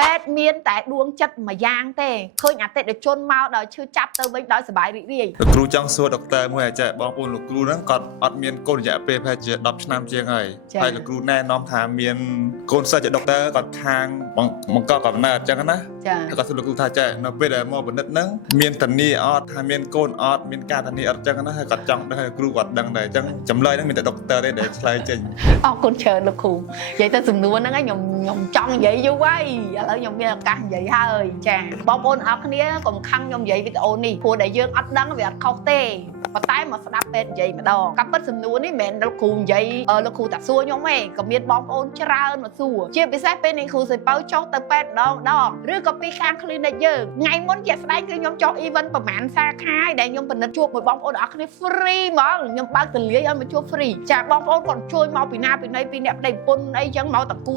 ពេទ្យមានតែដួងចិត្តមួយយ៉ាងទេឃើញអតិថិជនមកដល់ឈឺចាប់ទៅវិញដោយសប្បាយរីករាយលោកគ្រូចង់សួរដុកទ័រមួយអាចបងប្អូនលោកគ្រូហ្នឹងគាត់អត់មានកូនរយៈពេលប្រហែលជា10ឆ្នាំជាងហើយហើយលោកគ្រូណែនាំថាមានកូនសិស្សជាដុកទ័រគាត់ខាងបង្កប់កំណើតអញ្ចឹងណាចាគាត់សួរលោកគ្រូថាចេះនៅពេលដែលមកបណ្ឌិតហ្នឹងមានធានាអត់ថាមានកូនអត់មានការធានាអត់អញ្ចឹងណាហើយគាត់ចង់ដឹងឲ្យគ្រូគាត់ដឹងដែរអញ្ចឹងចម្លើយហ្នឹងមានតែដុកទ័រទេដែលឆ្លើយចេញអរគុណច្រើនលោកគ្រូនិយាយទៅសំណួរហ្នឹងខ្ញុំចង់និយាយយូរហើយឥឡូវខ្ញុំមានឱកាសនិយាយហើយចាបងប្អូនអរគ្នាកុំខឹងខ្ញុំនិយាយវីដេអូនេះព្រោះដែលយើងអត់ដឹងវាអត់ខុសទេប៉ុន្តែមកស្ដាប់ពេទ្យនិយាយម្ដងកាប់ពិតសំណួរនេះមិនមែនលោកគ្រូនិយាយលោកគ្រូតាសួរខ្ញុំទេក៏មានបងប្អូនច្រើនមកសួរជាពិសេសពេលនេះគ្រូសៃប៉ៅចុះទៅពេទ្យម្ដងឬក៏ពីខាង clinic យើងថ្ងៃមុនជាក់ស្ដែងគឺខ្ញុំចុះ event ប្រហែលសាខាហើយដែលខ្ញុំពិនិត្យជួបមួយបងប្អូនអរគ្នា free ហ្មងខ្ញុំបើកទលាយឲ្យមកជួប free ចាបងប្អូនគាត់ជួយមកពីណាពីណីពីអ្នកប្តីប្រពន្ធអីចឹងមកតគូ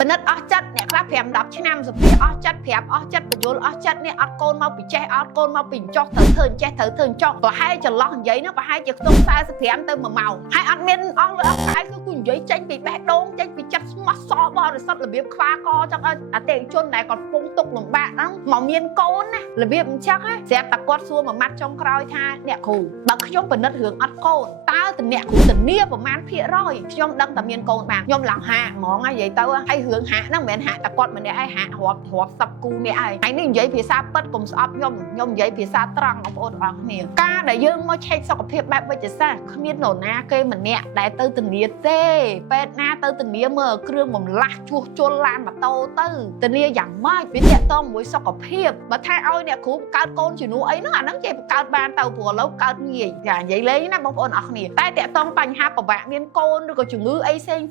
ពិនិត្យអស់ចិត្តអ្នកខ្លះ5-10ឆ្នាំសុភាអស់ចិត្តប្រាប់អស់ចិត្តបញ្យល់អស់ចិត្តនេះអត់កូនមកពីចេះអត់កូនមកពីចុះត្រូវធ្វើចេះត្រូវធ្វើចុះប្រហែលចន្លោះនិយាយនោះប្រហែលជាខ្ទង់45ទៅ1ម៉ោងហើយអត់មានអស់លើអស់កាយគឺនិយាយចេញពីបេះដូងចេញពីចិត្តស្មោះសរបរិសុទ្ធរបៀបខ្វាកចឹងឲ្យអតិថិជនដែលគាត់ពងទុកលំបាកហ្នឹងមកមានកូនណារបៀបអញ្ចឹងស្រាប់តែគាត់សួរមួយម៉ាត់ចុងក្រោយថាអ្នកគ្រូបើខ្ញុំពិនិត្យរឿងអត់កូនតើតអ្នកគ្រូធានាប្រមាណភាគរយខ្ញុំដឹងតែមានកូនបានខ្ញុំឡើងហាក់ហ្មងហើយនិយាយទៅហើយរឿងហាក់ហ្នឹងមិនមែនហាក់តែគាត់ម្នាក់ឯងហាក់រាប់សັບគូអ្នកឯងហើយនេះនិយាយភាសាពិតកុំស្អប់ខ្ញុំនិយាយភាសាត្រង់បងប្អូនទាំងអស់គ្នាការដែលយើងមកឆែកសុខភាពបែបវិទ្យាសាស្ត្រគ្មាននរណាគេម្នាក់ដែលទៅធានាទេពេទ្យណាទៅធានាមើលគ្រឿងបំលាស់ជួសជុលឡានម៉ូតូទៅធានាយ៉ាងម៉េចវាតាក់ទងមួយសុខភាពបើថាឲ្យអ្នកគ្រូបង្កើតកូនជំនួសអីហ្នឹងអាហ្នឹងគេបង្កើតបានទៅព្រោះឥឡូវកើតងាយចានិយាយលេងណាបងប្អូនអរគ្នាតែតាក់ទងបញ្ហាពិបាកមានកូនឬក៏ជំងឺអីផ្សេង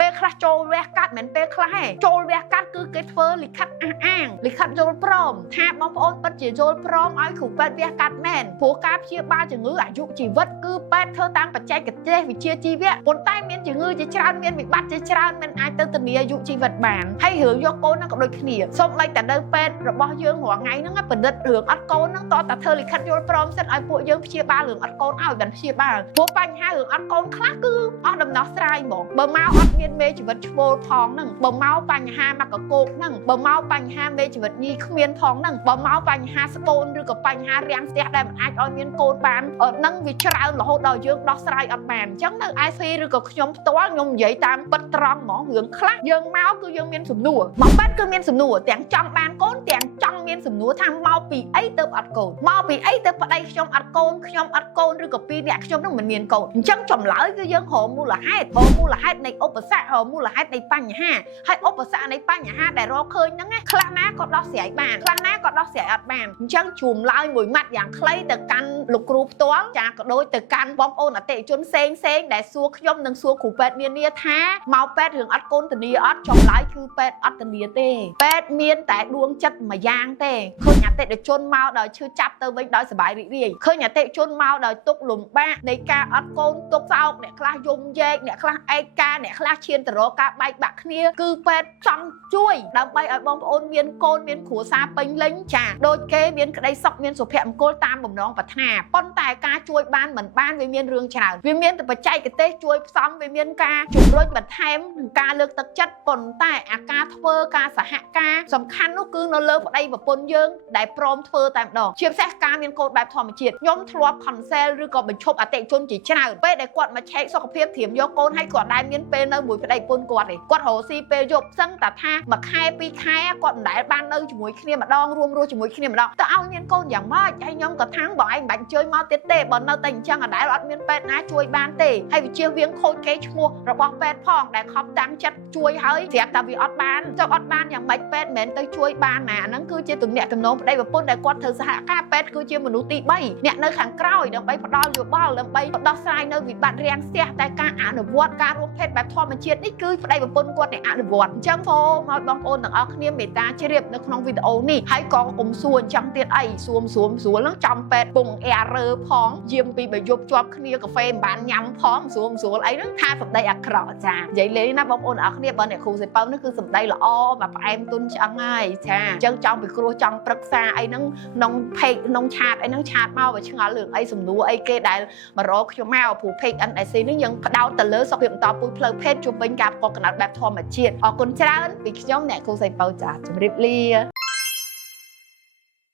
ពេលខ្លះចូលវះកាត់មិនពេលខ្លះទេចូលវះកាត់គឺគេធ្វើលិខិតអះអាងលិខិតយល់ព្រមថាបងប្អូនពិតជាយល់ព្រមឲ្យគ្រូពេទ្យវះកាត់មែនព្រោះការព្យាបាលជំងឺអាយុជីវិតគឺពេទ្យធ្វើតាមបច្ចេកទេសវិជ្ជាជីវៈប៉ុន្តែមានជំងឺជាច្រើនមានវិបត្តិជាច្រើនមិនអាចទៅធានាអាយុជីវិតបានហើយរឿងយកកូនហ្នឹងក៏ដូចគ្នាសូម្បីតែនៅពេទ្យរបស់យើងរាល់ថ្ងៃហ្នឹងបណ្ឌិតរឿងអត់កូនហ្នឹងតតែធ្វើលិខិតយល់ព្រមសិនឲ្យពួកយើងព្យាបាលរឿងអត់កូនឲ្យបានព្យាបាលព្រោះបញ្ហារឿងអត់កូនខ្លះគឺអស់ដំណោះស្រាយហ្មងបើមកអត់មានមេជីវិតឈ្មោលផងហ្នឹងបើមកបញ្ហាមកកកោកហ្នឹងបើមកបញ្ហាមេជីវិតញីគ្មានផងហ្នឹងបើមកបញ្ហាស្បូនឬក៏បញ្ហារាំងស្ទះដែលមិនអាចឲ្យមានកូនបានហ្នឹងវាច្រើនរហូតដល់យើងដោះស្រាយអត់បានអញ្ចឹងនៅ IC ឬក៏ខ្ញុំផ្ទាល់ខ្ញុំនិយាយតាមពិតត្រង់ហ្មងរឿងខ្លះយើងមកគឺយើងមានសំណួរមកបាត់គឺមានសំណួរទាំងចង់បានកូនទាំងចង់មានសំណួរថាមកពីអីទៅអត់កូនមកពីអីទៅប្តីខ្ញុំអត់កូនខ្ញុំអត់កូនឬក៏ពីរអ្នកខ្ញុំនឹងមិនមានកូនអញ្ចឹងចម្លើយគឺយើងរកមូលហេតុនៃឧបសគ្គរកមូលហេតុនៃបញ្ហាហើយឧបសគ្គនៃបញ្ហាដែលរកឃើញហ្នឹងខ្លះណាក៏ដោះស្រាយបានខ្លះណាក៏ដោះស្រាយអត់បានអញ្ចឹងជួមឡើយមួយម៉ាត់យ៉ាងខ្លីទៅកាន់លោកគ្រូផ្ទាល់ចាក៏ដូចទៅកាន់បងប្អូនអតិថិជនផ្សេងដែលសួរខ្ញុំនិងសួរគ្រូពេទ្យនានាថាមកពេទ្យរឿងអត់កូនធានាអត់ចម្លើយគឺពេទ្យអត់ធានាទេពេទ្យមានតែដួងចិត្តមួយយ៉ាងទេឃើញអតិថិជនមកដល់ឈឺចាប់ទៅវិញដោយសប្បាយរីករាយឃើញអតិថិជនមកដោយទុកលំបាកនៃការអត់កូនទុកសោកអ្នកខ្លះយំយែកអ្នកខ្លះឯកាអ្នកខ្លះឈានទៅរកការបែកបាក់គ្នាគឺពេទ្យចង់ជួយដើម្បីឲ្យបងប្អូនមានកូនមានគ្រួសារពេញលេញចាដូចគេមានក្តីសុខមានសុភមង្គលតាមបំណងប្រាថ្នាប៉ុន្តែការជួយបានមិនបានវាមានរឿងច្រើនវាមានតែបច្ចេកទេសជួយផ្សំវាមានការជំរុញបន្ថែមនិងការលើកទឹកចិត្តប៉ុន្តែអាការធ្វើការសហការសំខាន់នោះគឺនៅលើប្តីប្រពន្ធយើងដែលព្រមធ្វើតែម្ដងជាពិសេសការមានកូនបែបធម្មជាតិខ្ញុំធ្លាប់ consult ឬក៏បញ្ឈប់អតិថិជនជាច្រើនពេលដែលគាត់មកឆែកសុខភាពត្រៀមយកកូនឲ្យគាត់ដែលមានពេលនៅមួយប្តីប្រពន្ធគាត់ទេគាត់រកស៊ីពេលយប់សឹងតែថាមួយខែពីរខែគាត់មិនដែលបាននៅជាមួយគ្នាម្ដងរួមរស់ជាមួយគ្នាម្ដងតើឲ្យមានកូនយ៉ាងម៉េចហើយខ្ញុំក៏ថាំងបងឯងមិនបាច់អញ្ជើញមកទៀតទេបើនៅតែអញ្ចឹងអដែលអត់មានពេទ្យណាជួយបានទេហើយវាជៀសវាងខូចកេរ្តិ៍ឈ្មោះរបស់ពេទ្យផងដែលខំតាំងចិត្តជួយហើយស្រាប់តែវាអត់បានចុះអត់បានយ៉ាងម៉េចពេទ្យមិនមែនទៅជួយបានណាហ្នឹងគឺជាទំនាក់ទំនងប្តីប្រពន្ធដែលគាត់ធ្វើសហការពេទ្យគឺជាមនុស្សទី3អ្នកនៅខាងក្រោយដើម្បីផ្ដល់យោបល់ដើម្បីដោះស្រាយនៅវិបត្តិរាំងស្ទះតែការអនុវត្តការរួមភេទបែបធម្មជាតិនេះគឺប្តីប្រពន្ធគាត់តែអនុវត្តអញ្ចឹងសូមឲ្យបងប្អូនទាំងអស់គ្នាមេត្តាជ្រាបនៅក្នុងវីដេអូនេះហើយក៏កុំសួរអញ្ចឹងទៀតអីសួរស្រួលហ្នឹងចំពេទ្យពងអែរើផងយាមពីបើយប់ជាប់គ្នាកាហ្វេមិនបានញ៉ាំផងស្រួលអីហ្នឹងថាសម្ដីអាក្រក់ចានិយាយលេងណាបងប្អូនទាំងអស់គ្នាបើអ្នកគ្រូសៃប៉ៅនេះគឺសម្ដីល្អមកផ្អែមទុនឆ្អឹងហើយចាអញ្ចឹងចង់ពិគ្រោះ ព្រោះចង់ប្រឹក្សាអីហ្នឹងក្នុង page ក្នុង chat អីហ្នឹង chat មកវាឆ្ងល់រឿងអីសំណួរអីគេដែលមករកខ្ញុំមកព្រោះ page NSC នេះយើងផ្ដោតទៅលើសុខភាពបន្តពូជផ្លូវភេទជុំវិញការប្រកបកំណត់បែបធម្មជាតិអរគុណច្រើនពីខ្ញុំអ្នកគ្រូសៃប៉ូចាជម្រាបលា